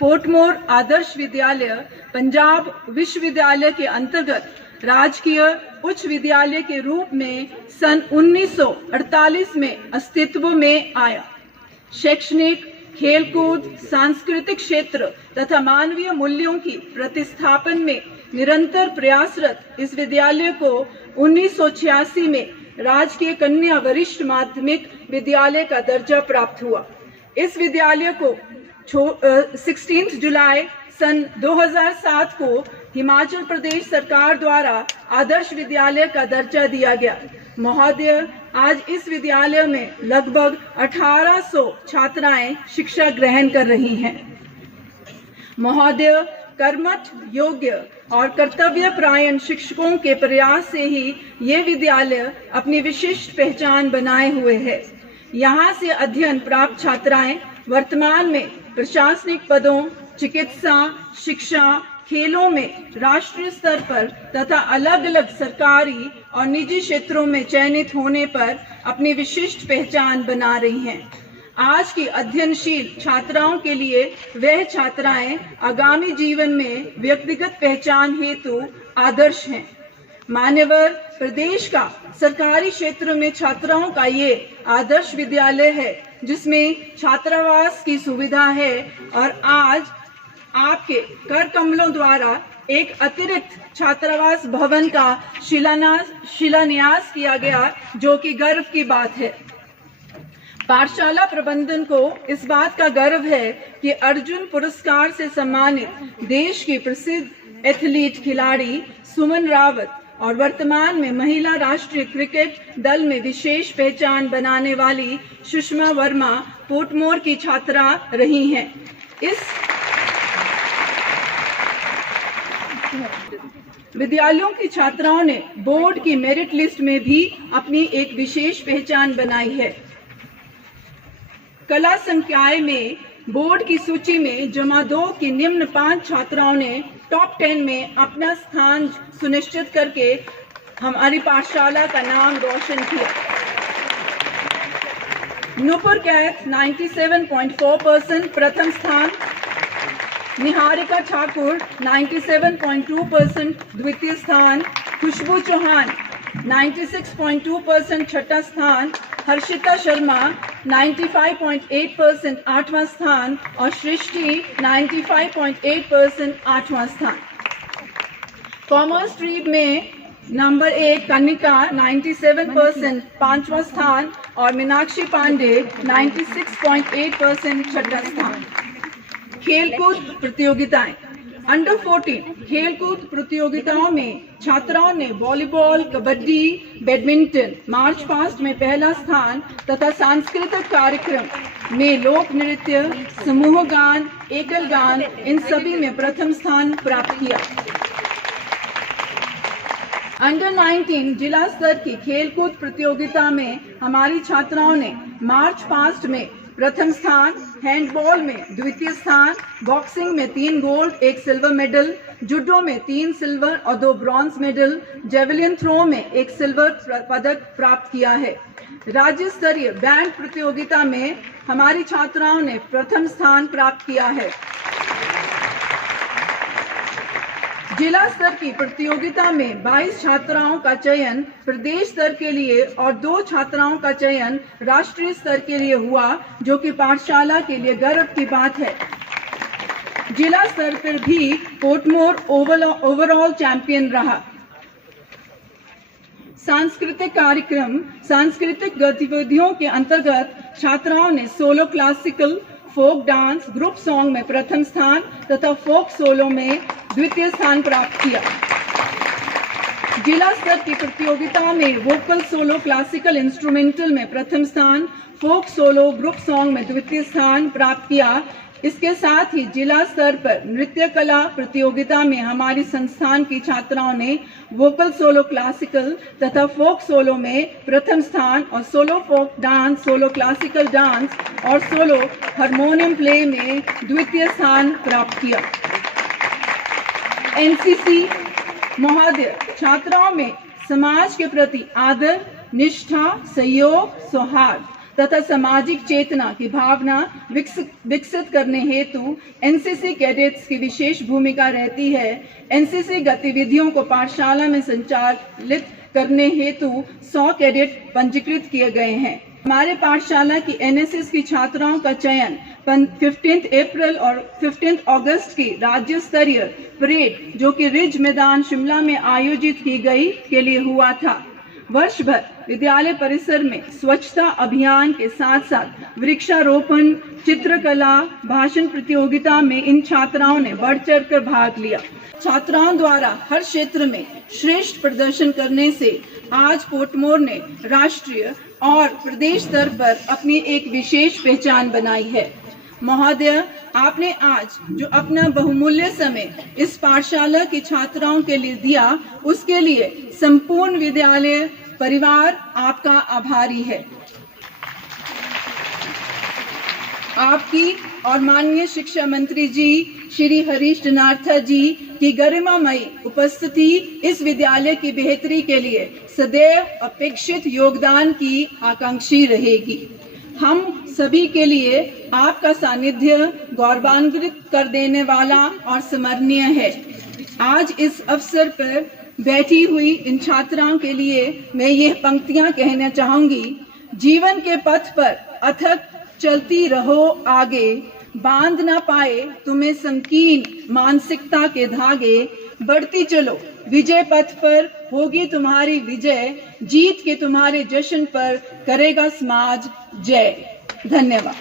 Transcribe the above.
पोर्टमोर आदर्श विद्यालय पंजाब विश्वविद्यालय के अंतर्गत राजकीय उच्च विद्यालय के रूप में सन 1948 में अस्तित्व में आया। शैक्षणिक, खेलकूद, सांस्कृतिक क्षेत्र तथा मानवीय मूल्यों की प्रतिस्थापन में निरंतर प्रयासरत इस विद्यालय को 1986 में राजकीय कन्या वरिष्ठ माध्यमिक विद्यालय का दर्जा प्राप्त हुआ। इस विद्यालय को 16 जुलाई सन 2007 को हिमाचल प्रदेश सरकार द्वारा आदर्श विद्यालय का दर्जा दिया गया। महोदय, आज इस विद्यालय में लगभग 1800 छात्राएं शिक्षा ग्रहण कर रही हैं। महोदय, कर्मठ, योग्य और कर्तव्यपरायण शिक्षकों के प्रयास से ही ये विद्यालय अपनी विशिष्ट पहचान बनाए हुए है। यहाँ से अध्ययन प्राप्त छात्राएं वर्तमान में प्रशासनिक पदों, चिकित्सा, शिक्षा, खेलों में राष्ट्रीय स्तर पर तथा अलग अलग सरकारी और निजी क्षेत्रों में चयनित होने पर अपनी विशिष्ट पहचान बना रही हैं। आज की अध्ययनशील छात्राओं के लिए वह छात्राएं आगामी जीवन में व्यक्तिगत पहचान हेतु आदर्श हैं। मान्यवर, प्रदेश का सरकारी क्षेत्र में छात्राओं का ये आदर्श विद्यालय है जिसमें छात्रावास की सुविधा है और आज आपके कर कमलों द्वारा एक अतिरिक्त छात्रावास भवन का शिलान्यास किया गया, जो कि गर्व की बात है। पाठशाला प्रबंधन को इस बात का गर्व है कि अर्जुन पुरस्कार से सम्मानित देश की प्रसिद्ध एथलीट खिलाड़ी सुमन रावत और वर्तमान में महिला राष्ट्रीय क्रिकेट दल में विशेष पहचान बनाने वाली सुषमा वर्मा पोर्टमोर की छात्रा रही हैं। इस विद्यालयों की छात्राओं ने बोर्ड की मेरिट लिस्ट में भी अपनी एक विशेष पहचान बनाई है। कला संकाय में बोर्ड की सूची में जमा 2 की निम्न 5 छात्राओं ने टॉप 10 में अपना स्थान सुनिश्चित करके हमारी पाठशाला का नाम रोशन किया। नुपुर कैथ 97.4% प्रथम स्थान, निहारिका ठाकुर 97.2% द्वितीय स्थान, खुशबू चौहान 96.2% छठा स्थान, हर्षिता शर्मा 95.8% आठवां स्थान और सृष्टि 95.8% आठवां स्थान। कॉमर्स स्ट्रीम में नंबर 1 कनिका 97% पांचवां स्थान और मीनाक्षी पांडे 96.8% छठा स्थान। खेलकूद प्रतियोगिताएं। अंडर 14 खेलकूद प्रतियोगिताओं में छात्राओं ने volleyball, kabaddi, badminton, march past में पहला स्थान तथा सांस्कृतिक कार्यक्रम में लोक नृत्य, समूह गान, एकल गान इन सभी में प्रथम स्थान प्राप्त किया। अंडर 19 जिला स्तर की खेलकूद प्रतियोगिता में हमारी छात्राओं ने मार्च पास्ट में प्रथम स्थान, हैंडबॉल में द्वितीय स्थान, बॉक्सिंग में 3 गोल्ड 1 सिल्वर मेडल, जूडो में 3 सिल्वर और 2 ब्रॉन्ज मेडल, जेवलिन थ्रो में 1 सिल्वर पदक प्राप्त किया है। राज्य स्तरीय बैंड प्रतियोगिता में हमारी छात्राओं ने प्रथम स्थान प्राप्त किया है। जिला स्तर की प्रतियोगिता में 22 छात्राओं का चयन प्रदेश स्तर के लिए और 2 छात्राओं का चयन राष्ट्रीय स्तर के लिए हुआ, जो कि पाठशाला के लिए गर्व की बात है। जिला स्तर पर भी पोर्टमोर ओवरऑल चैंपियन रहा। सांस्कृतिक कार्यक्रम। सांस्कृतिक गतिविधियों के अंतर्गत छात्राओं ने solo classical, folk dance, group song में प्रथम स्थान तथा फोक सोलो में द्वितीय स्थान प्राप्त किया। जिला स्तर की प्रतियोगिता में वोकल सोलो क्लासिकल इंस्ट्रूमेंटल में प्रथम स्थान, फोक सोलो ग्रुप सॉन्ग में द्वितीय स्थान प्राप्त किया। इसके साथ ही जिला स्तर पर नृत्य कला प्रतियोगिता में हमारी संस्थान की छात्राओं ने वोकल सोलो क्लासिकल तथा फोक सोलो में प्रथम स्थान और solo folk dance, solo classical dance और सोलो हारमोनियम प्ले में द्वितीय स्थान प्राप्त किया। एनसीसी। महोदय, छात्राओं में समाज के प्रति आदर, निष्ठा, सहयोग, सौहार्द तथा सामाजिक चेतना की भावना विकसित करने हेतु एनसीसी कैडेट्स की विशेष भूमिका रहती है। एनसीसी गतिविधियों को पाठशाला में संचालित करने हेतु 100 कैडेट पंजीकृत किए गए हैं। हमारे पाठशाला की एनएसएस की छात्राओं का चयन 15 अप्रैल और 15 अगस्त की राज्य स्तरीय परेड जो कि रिज मैदान शिमला में आयोजित की गई के लिए हुआ था। वर्ष भर विद्यालय परिसर में स्वच्छता अभियान के साथ साथ वृक्षारोपण, चित्रकला, भाषण प्रतियोगिता में इन छात्राओं ने बढ़ चढ़कर भाग लिया। छात्राओं द्वारा हर क्षेत्र में श्रेष्ठ प्रदर्शन करने से आज पोर्टमोर ने राष्ट्रीय और प्रदेश स्तर पर अपनी एक विशेष पहचान बनाई है। महोदय, आपने आज जो अपना बहुमूल्य समय इस पाठशाला की छात्राओं के लिए दिया, उसके लिए संपूर्ण विद्यालय परिवार आपका आभारी है। आपकी और माननीय शिक्षा मंत्री जी श्री हरीश जनार्था जी की गरिमामयी उपस्थिति इस विद्यालय की बेहतरी के लिए सदैव अपेक्षित योगदान की आकांक्षी रहेगी। हम सभी के लिए आपका सानिध्य गौरवान्वित कर देने वाला और स्मरणीय है। आज इस अवसर पर बैठी हुई इन छात्राओं के लिए मैं यह पंक्तियां कहना चाहूंगी। जीवन के पथ पर अथक चलती रहो आगे, बांध ना पाए तुम्हें संकीर्ण मानसिकता के धागे। बढ़ती चलो विजय पथ पर, होगी तुम्हारी विजय, जीत के तुम्हारे जश्न पर करेगा समाज जय। धन्यवाद।